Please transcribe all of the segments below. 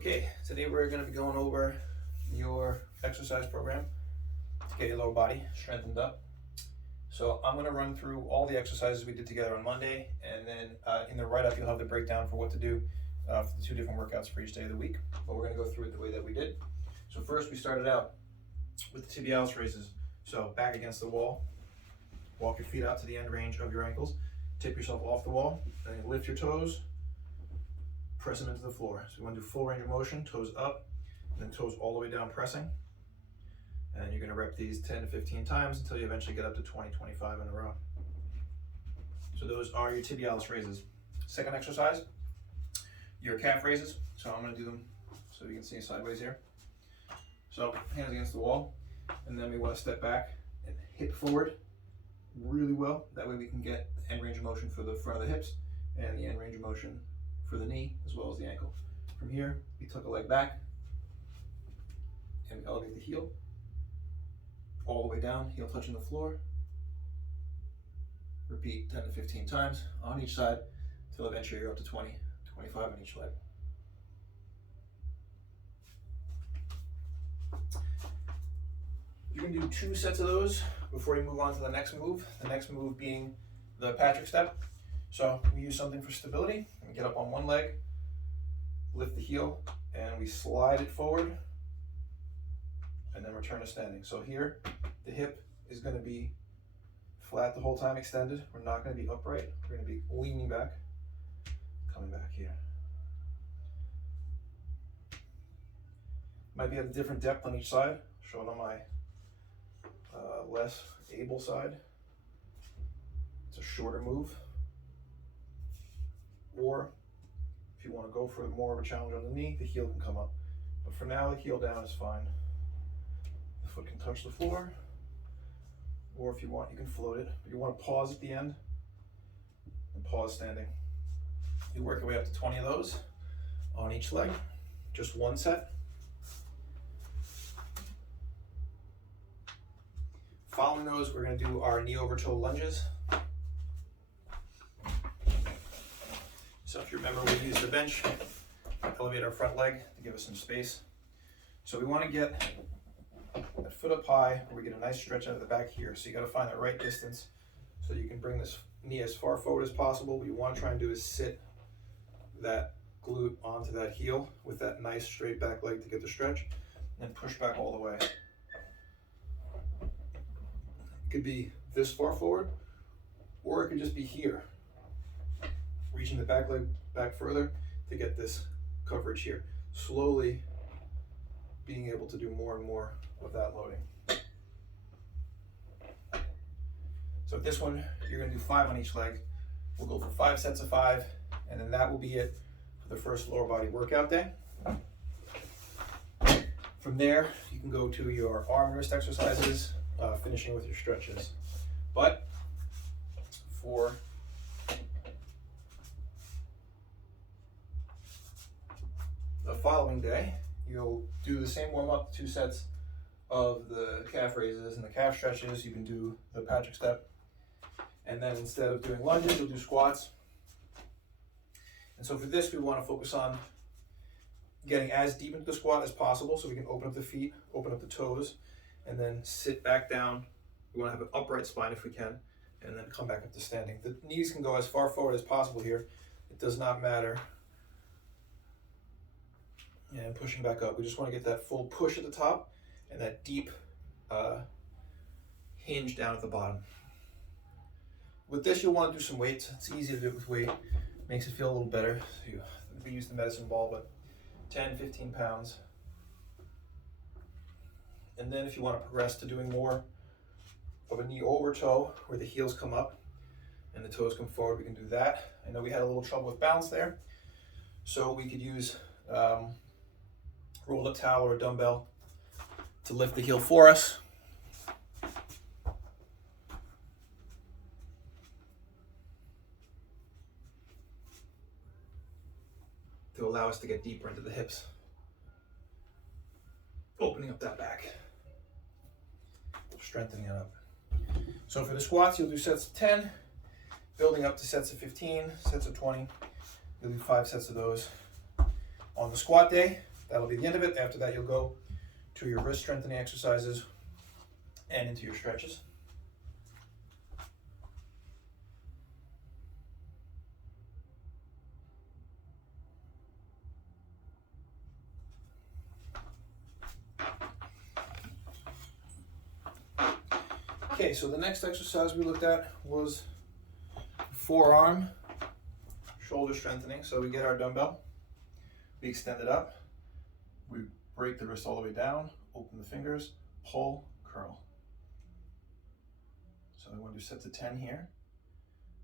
Okay, today we're going to be going over your exercise program to get your lower body strengthened up. So I'm going to run through all the exercises we did together on Monday, and then in the write-up you'll have the breakdown for what to do for the two different workouts for each day of the week. But we're going to go through it the way that we did. So first we started out with the tibialis raises. So back against the wall, walk your feet out to the end range of your ankles, tip yourself off the wall, and then lift your toes, press them into the floor. So we want to do full range of motion, toes up, and then toes all the way down pressing. And you're going to rep these 10 to 15 times until you eventually get up to 20, 25 in a row. So those are your tibialis raises. Second exercise, your calf raises. So I'm going to do them so you can see sideways here. So hands against the wall, and then we want to step back and hip forward really well. That way we can get the end range of motion for the front of the hips and the end range of motion for the knee as well as the ankle. From here, we tuck a leg back and we elevate the heel all the way down, heel touching the floor. Repeat 10 to 15 times on each side until eventually you're up to 20, 25 on each leg. You're going to do 2 sets of those before you move on to the next move. The next move being the Patrick step. So we use something for stability. We get up on one leg, lift the heel, and we slide it forward, and then return to standing. So here, the hip is going to be flat the whole time, extended. We're not going to be upright. We're going to be leaning back, coming back here. Might be at a different depth on each side. Show it on my less able side. It's a shorter move. Or if you want to go for more of a challenge on the knee, the heel can come up. But for now, the heel down is fine. The foot can touch the floor. Or if you want, you can float it. But you want to pause at the end and pause standing. You work your way up to 20 of those on each leg. Just one set. Following those, we're going to do our knee over toe lunges. So if you remember, we use the bench to elevate our front leg to give us some space. So we want to get that foot up high where we get a nice stretch out of the back here. So you got to find the right distance so you can bring this knee as far forward as possible. What you want to try and do is sit that glute onto that heel with that nice straight back leg to get the stretch, and then push back all the way. It could be this far forward, or it could just be here, reaching the back leg back further to get this coverage here. Slowly being able to do more and more of that loading. So with this one, you're going to do 5 on each leg. We'll go for 5 sets of 5, and then that will be it for the first lower body workout day. From there, you can go to your arm and wrist exercises, finishing with your stretches. But for the following day, you'll do the same warm-up, 2 sets of the calf raises and the calf stretches. You can do the Patrick step, and then instead of doing lunges, you'll do squats. And so for this, we want to focus on getting as deep into the squat as possible so we can open up the feet, open up the toes, and then sit back down. We want to have an upright spine if we can, and then come back up to standing. The knees can go as far forward as possible here. It does not matter. And pushing back up. We just want to get that full push at the top and that deep hinge down at the bottom. With this, you'll want to do some weights. It's easy to do it with weight. Makes it feel a little better. So we use the medicine ball, but 10, 15 pounds. And then if you want to progress to doing more of a knee over toe where the heels come up and the toes come forward, we can do that. I know we had a little trouble with balance there, so we could use rolled up towel or a dumbbell to lift the heel for us. To allow us to get deeper into the hips. Opening up that back. Strengthening it up. So for the squats, you'll do sets of 10, building up to sets of 15, sets of 20. You'll do 5 sets of those. On the squat day, that'll be the end of it. After that, you'll go to your wrist strengthening exercises and into your stretches. Okay, so the next exercise we looked at was forearm shoulder strengthening. So we get our dumbbell, we extend it up, we break the wrist all the way down, open the fingers, pull, curl. So we want to do sets of 10 here,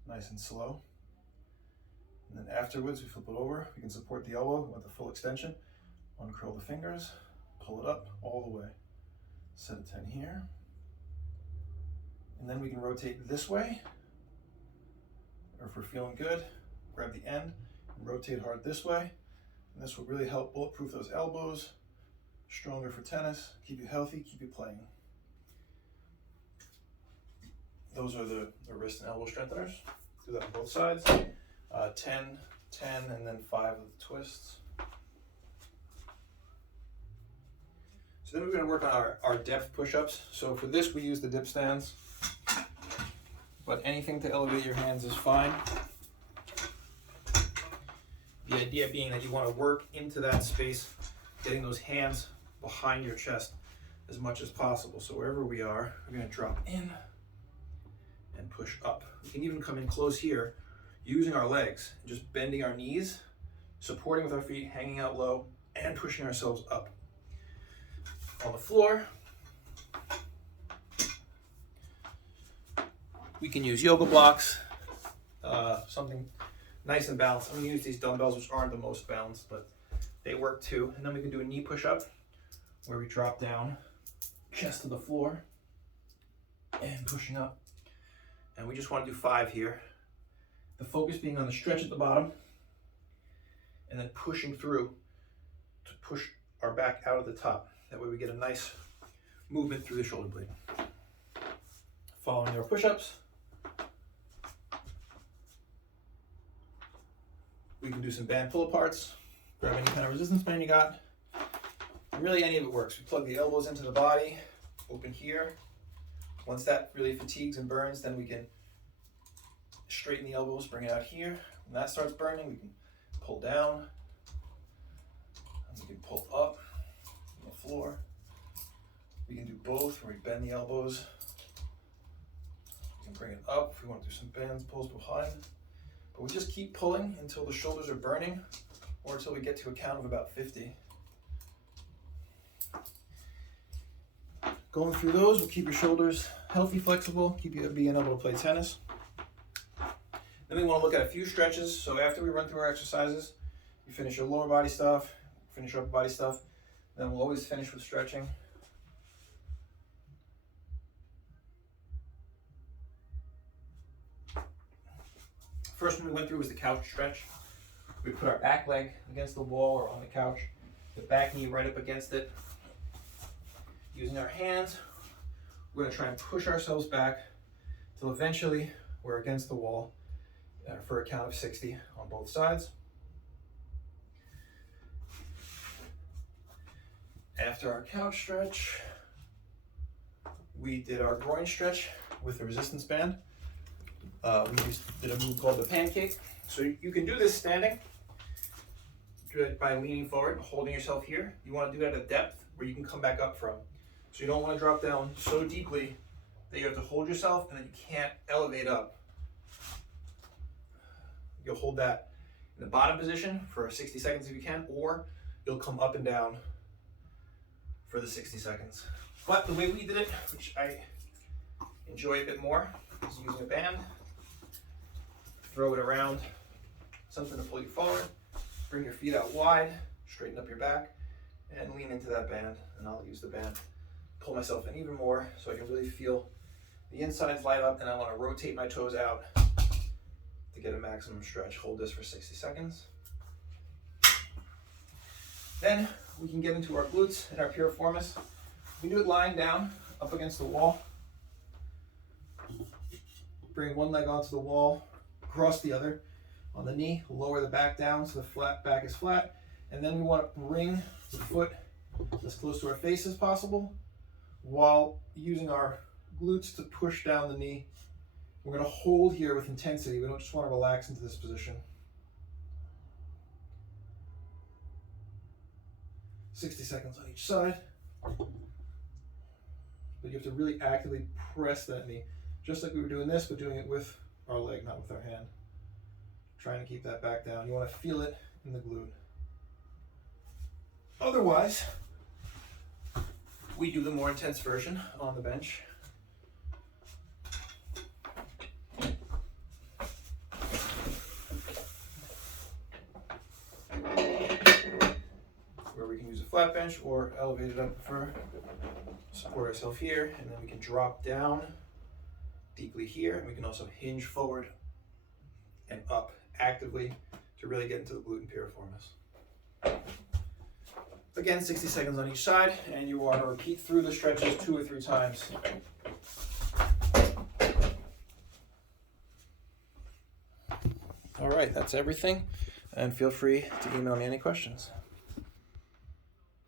nice and slow. And then afterwards, we flip it over. We can support the elbow with the full extension. Uncurl the fingers, pull it up all the way. Set of 10 here. And then we can rotate this way. Or if we're feeling good, grab the end and rotate hard this way. And this will really help bulletproof those elbows. Stronger for tennis, keep you healthy, keep you playing. Those are the wrist and elbow strengtheners. Do that on both sides. 10, 10, and then 5 of the twists. So then we're going to work on our depth push-ups. So for this, we use the dip stands. But anything to elevate your hands is fine. The idea being that you want to work into that space, getting those hands behind your chest as much as possible. So wherever we are, we're going to drop in and push up. We can even come in close here, using our legs, just bending our knees, supporting with our feet, hanging out low, and pushing ourselves up. On the floor, we can use yoga blocks, something nice and balanced. I'm going to use these dumbbells, which aren't the most balanced, but they work too. And then we can do a knee push-up, where we drop down, chest to the floor, and pushing up. And we just want to do 5 here. The focus being on the stretch at the bottom, and then pushing through to push our back out of the top. That way we get a nice movement through the shoulder blade. Following our push-ups, we can do some band pull-aparts. Grab any kind of resistance band you got. And really any of it works. We plug the elbows into the body, open here. Once that really fatigues and burns, then we can straighten the elbows, bring it out here. When that starts burning, we can pull down, and we can pull up on the floor. We can do both, where we bend the elbows. We can bring it up if we want to do some bands, pulls behind. But we just keep pulling until the shoulders are burning, or until we get to a count of about 50. Going through those will keep your shoulders healthy, flexible, keep you being able to play tennis. Then we want to look at a few stretches. So after we run through our exercises, you finish your lower body stuff, finish your upper body stuff, then we'll always finish with stretching. First one we went through was the couch stretch. We put our back leg against the wall or on the couch, the back knee right up against it. Using our hands, we're going to try and push ourselves back till eventually we're against the wall for a count of 60 on both sides. After our couch stretch, we did our groin stretch with the resistance band. We did a move called the pancake. So you can do this standing. Do it by leaning forward, holding yourself here. You want to do it at a depth where you can come back up from. So you don't want to drop down so deeply that you have to hold yourself and then you can't elevate up. You'll hold that in the bottom position for 60 seconds if you can, or you'll come up and down for the 60 seconds. But the way we did it, which I enjoy a bit more, is using a band, throw it around, something to pull you forward, bring your feet out wide, straighten up your back, and lean into that band. And I'll use the band, pull myself in even more so I can really feel the insides light up, and I want to rotate my toes out to get a maximum stretch. Hold this for 60 seconds. Then we can get into our glutes and our piriformis. We do it lying down up against the wall. Bring one leg onto the wall, cross the other on the knee, lower the back down so the flat back is flat, And then we want to bring the foot as close to our face as possible while using our glutes to push down the knee. We're going to hold here with intensity. We don't just want to relax into this position. 60 seconds on each side. But you have to really actively press that knee, just like we were doing this, but doing it with our leg, not with our hand. Trying to keep that back down. You want to feel it in the glute. Otherwise, we do the more intense version on the bench. Where we can use a flat bench or elevated, I prefer. Support ourselves here, and then we can drop down deeply here, and we can also hinge forward and up actively to really get into the glute and piriformis. Again, 60 seconds on each side, and you want to repeat through the stretches 2 or 3 times. All right, that's everything, and feel free to email me any questions.